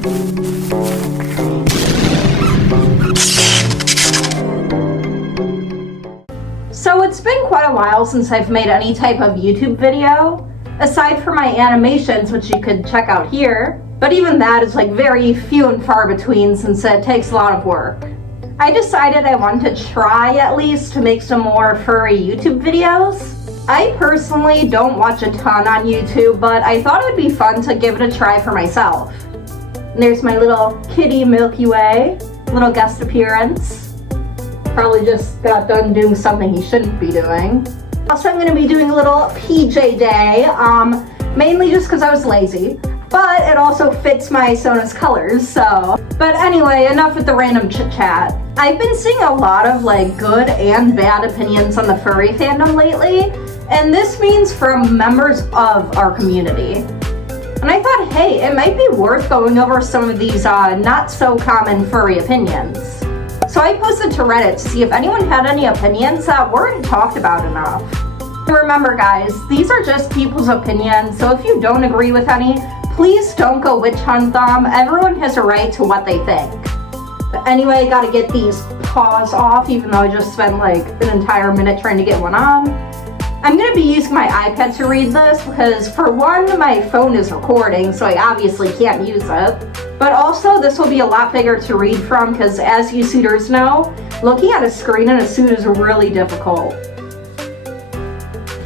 So it's been quite a while since I've made any type of YouTube video, aside from my animations, which you could check out here, but even that is like very few and far between since it takes a lot of work. I decided I wanted to try at least to make some more furry YouTube videos. I personally don't watch a ton on YouTube, but I thought it'd be fun to give it a try for myself. And there's my little kitty Milky Way, little guest appearance. Probably just got done doing something he shouldn't be doing. Also, I'm going to be doing a little PJ day, mainly just because I was lazy, but it also fits my Sona's colors, so. But anyway, enough with the random chit chat. I've been seeing a lot of like good and bad opinions on the furry fandom lately, and this means from members of our community. And I thought, hey, it might be worth going over some of these not so common furry opinions. So I posted to Reddit to see if anyone had any opinions that weren't talked about enough. And remember guys, these are just people's opinions, so if you don't agree with any, please don't go witch hunt them. Everyone has a right to what they think. But anyway, gotta get these paws off, even though I just spent like an entire minute trying to get one on. I'm gonna be using my iPad to read this because for one, my phone is recording, so I obviously can't use it. But also, this will be a lot bigger to read from because as you suitors know, looking at a screen in a suit is really difficult.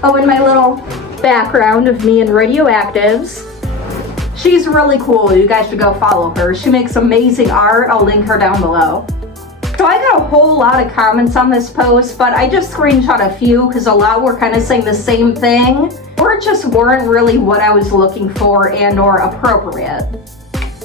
Oh, and my little background of me and Radioactivez. She's really cool, you guys should go follow her. She makes amazing art, I'll link her down below. So I got a whole lot of comments on this post, but I just screenshot a few because a lot were kind of saying the same thing, or it just weren't really what I was looking for and or appropriate.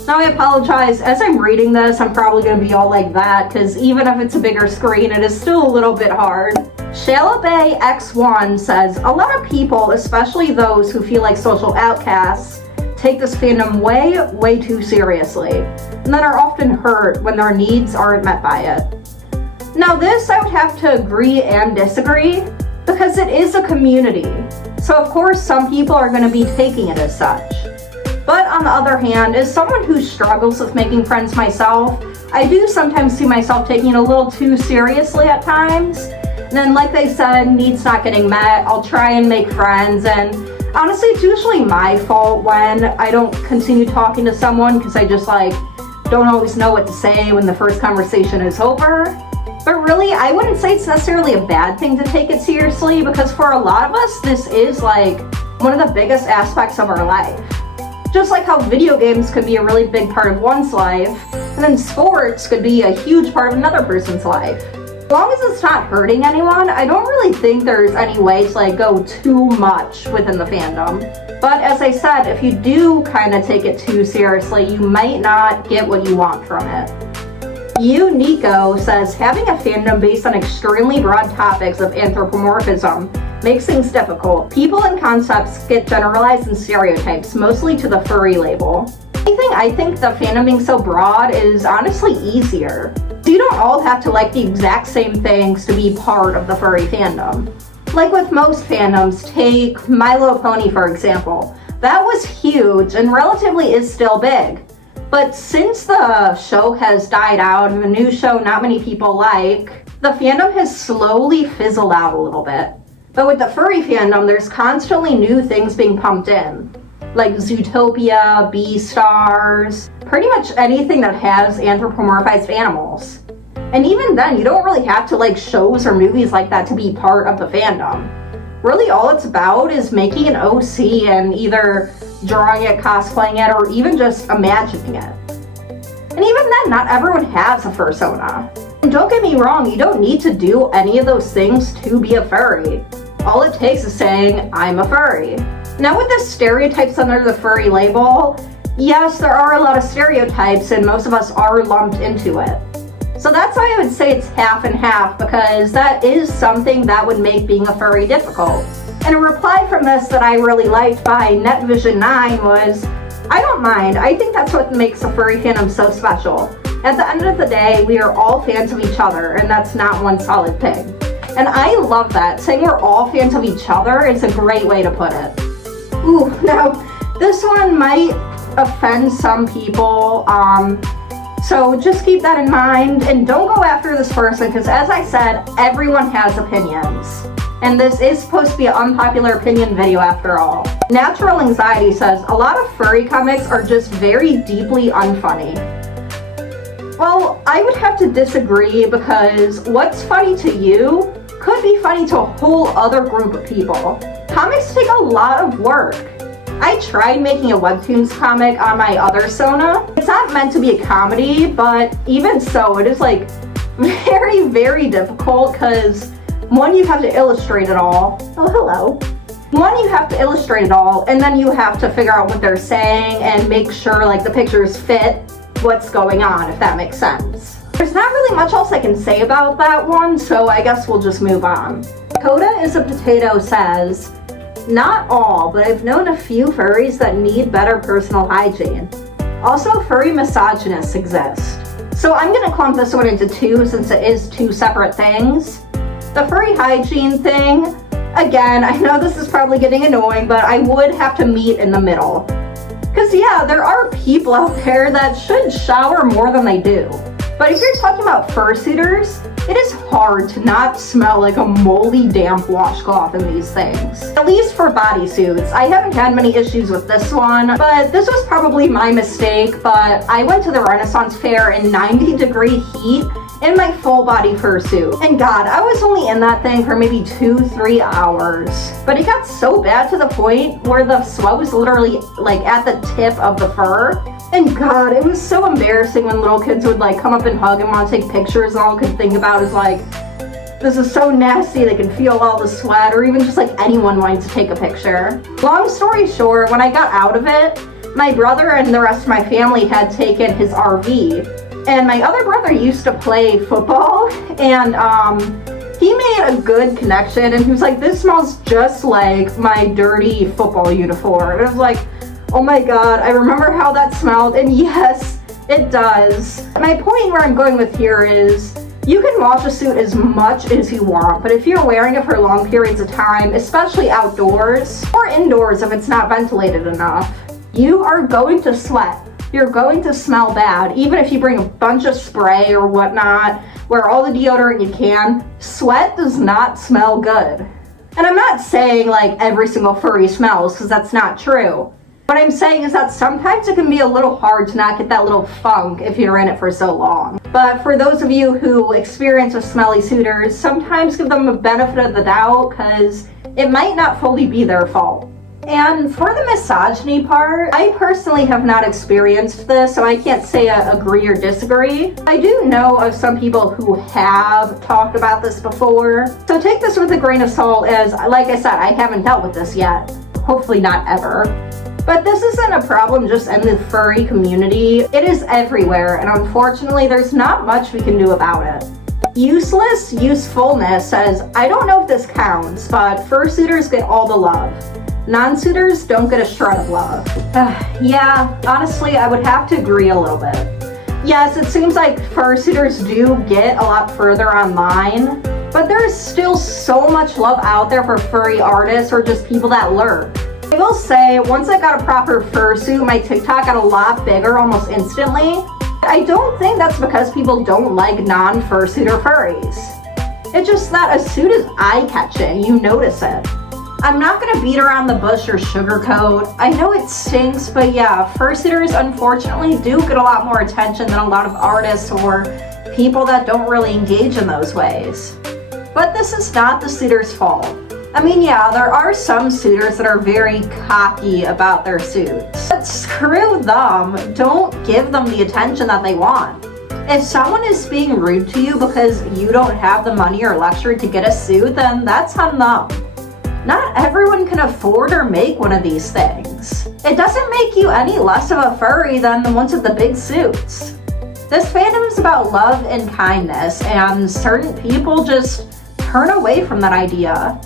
Now I apologize, as I'm reading this, I'm probably going to be all like that, because even if it's a bigger screen, it is still a little bit hard. Shalabay X1 says, a lot of people, especially those who feel like social outcasts, take this fandom way too seriously, and then are often hurt when their needs aren't met by it. Now this I would have to agree and disagree, because it is a community, so of course some people are going to be taking it as such. But on the other hand, as someone who struggles with making friends myself, I do sometimes see myself taking it a little too seriously at times. And then like they said, needs not getting met, I'll try and make friends, and honestly it's usually my fault when I don't continue talking to someone because I just like don't always know what to say when the first conversation is over. But really, I wouldn't say it's necessarily a bad thing to take it seriously because for a lot of us, this is like one of the biggest aspects of our life. Just like how video games could be a really big part of one's life, and then sports could be a huge part of another person's life. As long as it's not hurting anyone, I don't really think there's any way to like go too much within the fandom. But as I said, if you do kind of take it too seriously, you might not get what you want from it. Nico says, having a fandom based on extremely broad topics of anthropomorphism makes things difficult. People and concepts get generalized in stereotypes, mostly to the furry label. I think the fandom being so broad is honestly easier. So you don't all have to like the exact same things to be part of the furry fandom. Like with most fandoms, take My Little Pony for example. That was huge and relatively is still big. But since the show has died out and the new show not many people like, the fandom has slowly fizzled out a little bit. But with the furry fandom, there's constantly new things being pumped in. Like Zootopia, Beastars, pretty much anything that has anthropomorphized animals. And even then, you don't really have to like shows or movies like that to be part of the fandom. Really all it's about is making an OC and either drawing it, cosplaying it, or even just imagining it. And even then, not everyone has a fursona. And don't get me wrong, you don't need to do any of those things to be a furry. All it takes is saying, I'm a furry. Now with the stereotypes under the furry label, yes, there are a lot of stereotypes and most of us are lumped into it. So that's why I would say it's half and half, because that is something that would make being a furry difficult. And a reply from this that I really liked by NetVision9 was, I don't mind, I think that's what makes the furry fandom so special. At the end of the day, we are all fans of each other, and that's not one solid thing. And I love that. Saying we're all fans of each other is a great way to put it. Ooh, now, this one might offend some people. So just keep that in mind and don't go after this person because, as I said, everyone has opinions. And this is supposed to be an unpopular opinion video after all. Natural Anxiety says, a lot of furry comics are just very deeply unfunny. Well, I would have to disagree because what's funny to you could be funny to a whole other group of people. Comics take a lot of work. I tried making a webtoons comic on my other Sona. It's not meant to be a comedy, but even so, it is like very, very difficult because one, you have to illustrate it all. Oh, hello. One, you have to illustrate it all, and then you have to figure out what they're saying and make sure like the pictures fit what's going on, if that makes sense. There's not really much else I can say about that one, so I guess we'll just move on. Coda is a Potato says, not all, but I've known a few furries that need better personal hygiene. Also, furry misogynists exist. So I'm gonna clump this one into two since it is two separate things. The furry hygiene thing, again, I know this is probably getting annoying, but I would have to meet in the middle. Because yeah, there are people out there that should shower more than they do. But if you're talking about fursuiters, it is hard to not smell like a moldy, damp washcloth in these things. At least for bodysuits. I haven't had many issues with this one, but this was probably my mistake. But I went to the Renaissance Fair in 90-degree heat in my full body fursuit. And God, I was only in that thing for maybe 2-3 hours. But it got so bad to the point where the sweat was literally like at the tip of the fur. And God, it was so embarrassing when little kids would like come up and hug and want to take pictures, and all I could think about is like, this is so nasty, they can feel all the sweat, or even just like anyone wanting to take a picture. Long story short, when I got out of it, my brother and the rest of my family had taken his RV. And my other brother used to play football, and he made a good connection, and he was like, this smells just like my dirty football uniform. And I was like, oh my God, I remember how that smelled, and yes, it does. My point where I'm going with here is, you can wash a suit as much as you want, but if you're wearing it for long periods of time, especially outdoors, or indoors if it's not ventilated enough, you are going to sweat. You're going to smell bad, even if you bring a bunch of spray or whatnot, wear all the deodorant you can, sweat does not smell good. And I'm not saying like every single furry smells, because that's not true. What I'm saying is that sometimes it can be a little hard to not get that little funk if you're in it for so long. But for those of you who experience with smelly suitors, sometimes give them a benefit of the doubt because it might not fully be their fault. And for the misogyny part, I personally have not experienced this, so I can't say agree or disagree. I do know of some people who have talked about this before, so take this with a grain of salt as, like I said, I haven't dealt with this yet. Hopefully not ever. But this isn't a problem just in the furry community. It is everywhere, and unfortunately there's not much we can do about it. Useless Usefulness says, I don't know if this counts, but fursuiters get all the love. Non-suitors don't get a shred of love. Yeah, honestly, I would have to agree a little bit. Yes, it seems like fursuiters do get a lot further online, but there is still so much love out there for furry artists or just people that lurk. I will say, once I got a proper fursuit, my TikTok got a lot bigger almost instantly. I don't think that's because people don't like non-fursuiter furries. It's just that a suit is eye-catching, you notice it. I'm not gonna beat around the bush or sugarcoat. I know it stinks, but yeah, fursuiters unfortunately do get a lot more attention than a lot of artists or people that don't really engage in those ways. But this is not the suitor's fault. I mean, yeah, there are some suitors that are very cocky about their suits. But screw them. Don't give them the attention that they want. If someone is being rude to you because you don't have the money or luxury to get a suit, then that's on them. Not everyone can afford or make one of these things. It doesn't make you any less of a furry than the ones with the big suits. This fandom is about love and kindness, and certain people just turn away from that idea.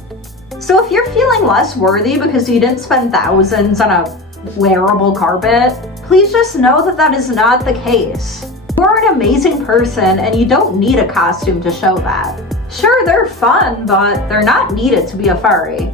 So if you're feeling less worthy because you didn't spend thousands on a wearable carpet, please just know that that is not the case. You are an amazing person and you don't need a costume to show that. Sure, they're fun, but they're not needed to be a furry.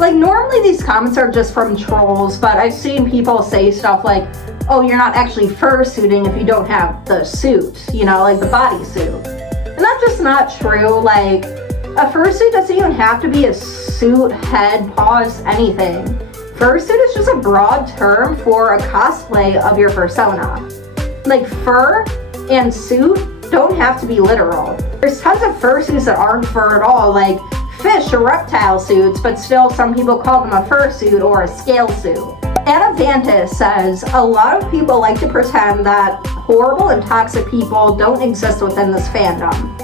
Like, normally these comments are just from trolls, but I've seen people say stuff like, oh, you're not actually fursuiting if you don't have the suit, you know, like the bodysuit. And that's just not true. Like, a fursuit doesn't even have to be a suit, head, paws, anything. Fursuit is just a broad term for a cosplay of your persona. Like, fur and suit don't have to be literal. There's tons of fursuits that aren't fur at all, like fish or reptile suits, but still some people call them a fursuit or a scale suit. Radioactivez says, a lot of people like to pretend that horrible and toxic people don't exist within this fandom,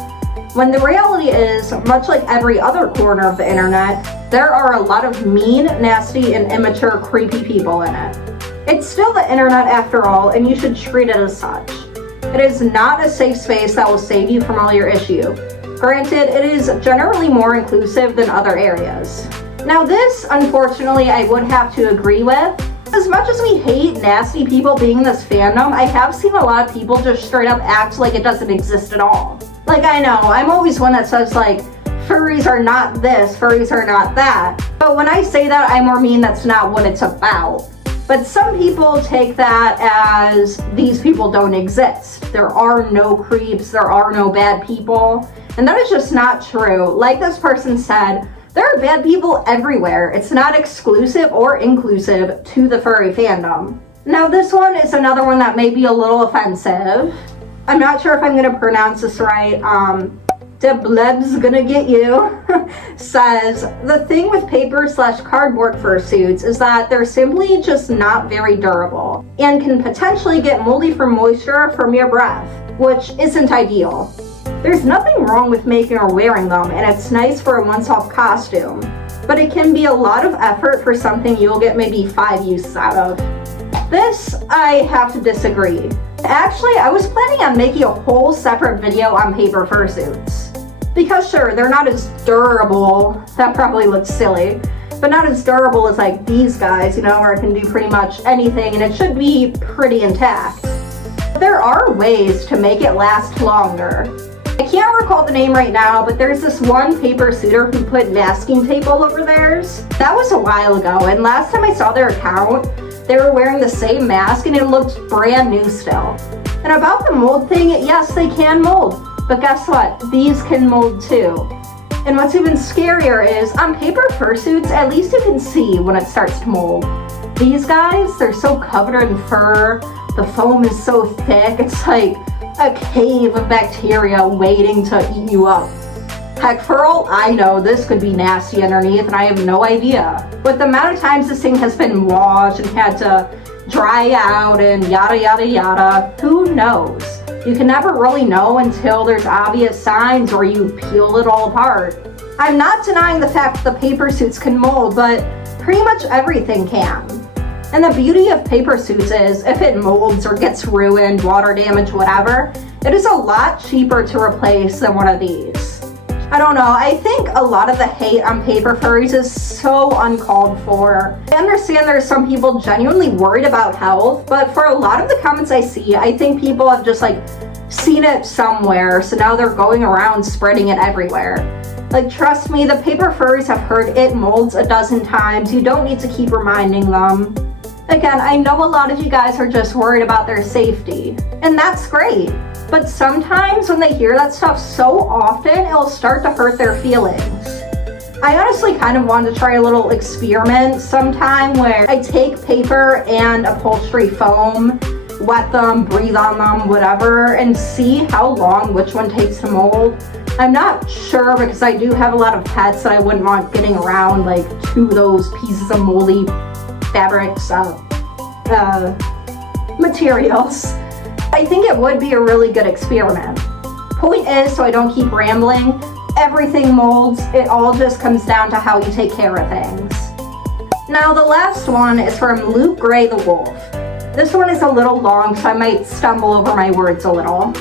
when the reality is, much like every other corner of the internet, there are a lot of mean, nasty, and immature, creepy people in it. It's still the internet after all, and you should treat it as such. It is not a safe space that will save you from all your issue. Granted, it is generally more inclusive than other areas. Now this, unfortunately, I would have to agree with. As much as we hate nasty people being in this fandom, I have seen a lot of people just straight up act like it doesn't exist at all. Like, I know, I'm always one that says like, furries are not this, furries are not that. But when I say that, I more mean that's not what it's about. But some people take that as these people don't exist. There are no creeps, there are no bad people. And that is just not true. Like this person said, there are bad people everywhere. It's not exclusive or inclusive to the furry fandom. Now this one is another one that may be a little offensive. I'm not sure if I'm gonna pronounce this right. Debleb's gonna get you says, the thing with paper/cardboard fursuits is that they're simply just not very durable and can potentially get moldy from moisture from your breath, which isn't ideal. There's nothing wrong with making or wearing them, and it's nice for a once-off costume, but it can be a lot of effort for something you'll get maybe 5 uses out of. This, I have to disagree. Actually, I was planning on making a whole separate video on paper fursuits. Because sure, they're not as durable, that probably looks silly, but not as durable as like these guys, you know, where it can do pretty much anything and it should be pretty intact. There are ways to make it last longer. I can't recall the name right now, but there's this one paper suiter who put masking tape all over theirs. That was a while ago, and last time I saw their account, they were wearing the same mask and it looked brand new still. And about the mold thing, yes, they can mold. But guess what? These can mold too. And what's even scarier is, on paper fursuits, at least you can see when it starts to mold. These guys, they're so covered in fur, the foam is so thick, it's like a cave of bacteria waiting to eat you up. Heck, for all I know, this could be nasty underneath and I have no idea. With the amount of times this thing has been washed and had to dry out and yada yada yada, who knows? You can never really know until there's obvious signs or you peel it all apart. I'm not denying the fact that the paper suits can mold, but pretty much everything can. And the beauty of paper suits is, if it molds or gets ruined, water damage, whatever, it is a lot cheaper to replace than one of these. I don't know, I think a lot of the hate on paper furries is so uncalled for. I understand there's some people genuinely worried about health, but for a lot of the comments I see, I think people have just like seen it somewhere, so now they're going around spreading it everywhere. Like, trust me, the paper furries have heard it molds a dozen times. You don't need to keep reminding them. Again, I know a lot of you guys are just worried about their safety, and that's great. But sometimes when they hear that stuff so often, it'll start to hurt their feelings. I honestly kind of want to try a little experiment sometime where I take paper and upholstery foam, wet them, breathe on them, whatever, and see how long which one takes to mold. I'm not sure because I do have a lot of pets that I wouldn't want getting around like to those pieces of moldy fabrics, materials. I think it would be a really good experiment. Point is, so I don't keep rambling, everything molds. It all just comes down to how you take care of things. Now the last one is from Luke Gray the Wolf. This one is a little long, so I might stumble over my words a little.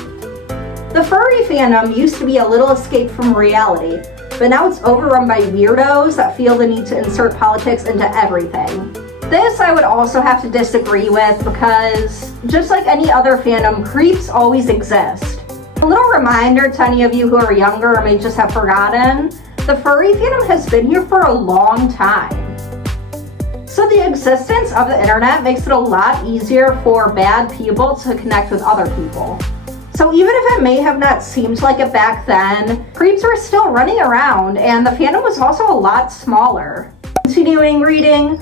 The furry fandom used to be a little escape from reality, but now it's overrun by weirdos that feel the need to insert politics into everything. This I would also have to disagree with because, just like any other fandom, creeps always exist. A little reminder to any of you who are younger or may just have forgotten, the furry fandom has been here for a long time. So the existence of the internet makes it a lot easier for bad people to connect with other people. So even if it may have not seemed like it back then, creeps were still running around, and the fandom was also a lot smaller. Continuing reading,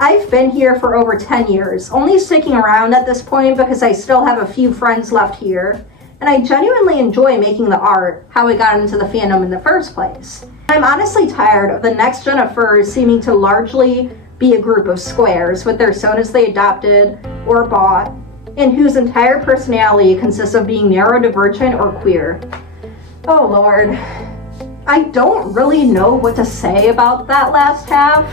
I've been here for over 10 years, only sticking around at this point because I still have a few friends left here, and I genuinely enjoy making the art, how I got into the fandom in the first place. I'm honestly tired of the next gen of furs seeming to largely be a group of squares with their personas they adopted or bought, and whose entire personality consists of being neurodivergent or queer. Oh Lord. I don't really know what to say about that last half,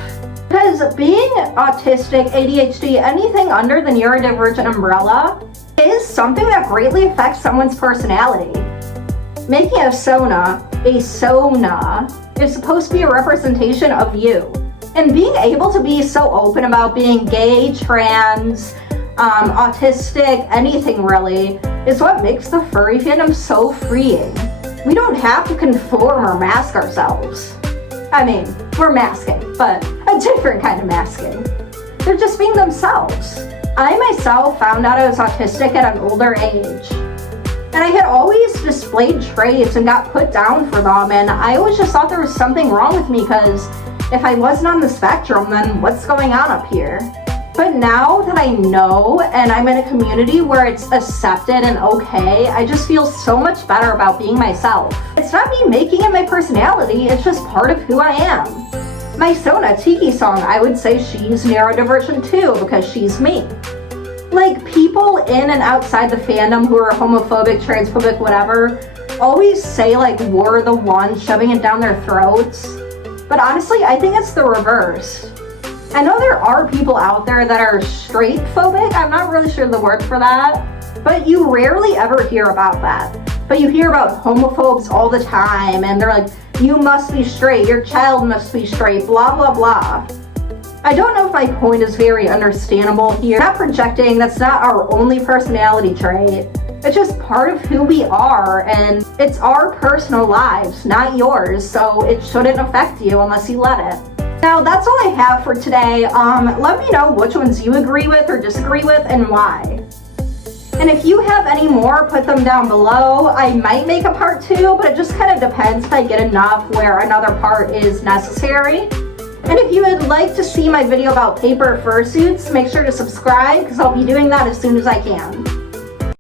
because being autistic, ADHD, anything under the neurodivergent umbrella is something that greatly affects someone's personality. Making a sona is supposed to be a representation of you. And being able to be so open about being gay, trans, autistic, anything really, is what makes the furry fandom so freeing. We don't have to conform or mask ourselves. I mean, we're masking, but a different kind of masking. They're just being themselves. I myself found out I was autistic at an older age. And I had always displayed traits and got put down for them, and I always just thought there was something wrong with me because if I wasn't on the spectrum, then what's going on up here? But now that I know and I'm in a community where it's accepted and okay, I just feel so much better about being myself. It's not me making it my personality, it's just part of who I am. My Sona, Tiki.Song, I would say she's neurodivergent too because she's me. Like, people in and outside the fandom who are homophobic, transphobic, whatever, always say like we're the ones shoving it down their throats. But honestly, I think it's the reverse. I know there are people out there that are straight phobic, I'm not really sure the word for that, but you rarely ever hear about that. But you hear about homophobes all the time, and they're like, you must be straight, your child must be straight, blah blah blah. I don't know if my point is very understandable here. Not projecting, that's not our only personality trait. It's just part of who we are, and it's our personal lives, not yours, so it shouldn't affect you unless you let it. Now, that's all I have for today. Let me know which ones you agree with or disagree with and why. And if you have any more, put them down below. I might make a part 2, but it just kind of depends if I get enough where another part is necessary. And if you would like to see my video about paper fursuits, make sure to subscribe because I'll be doing that as soon as I can.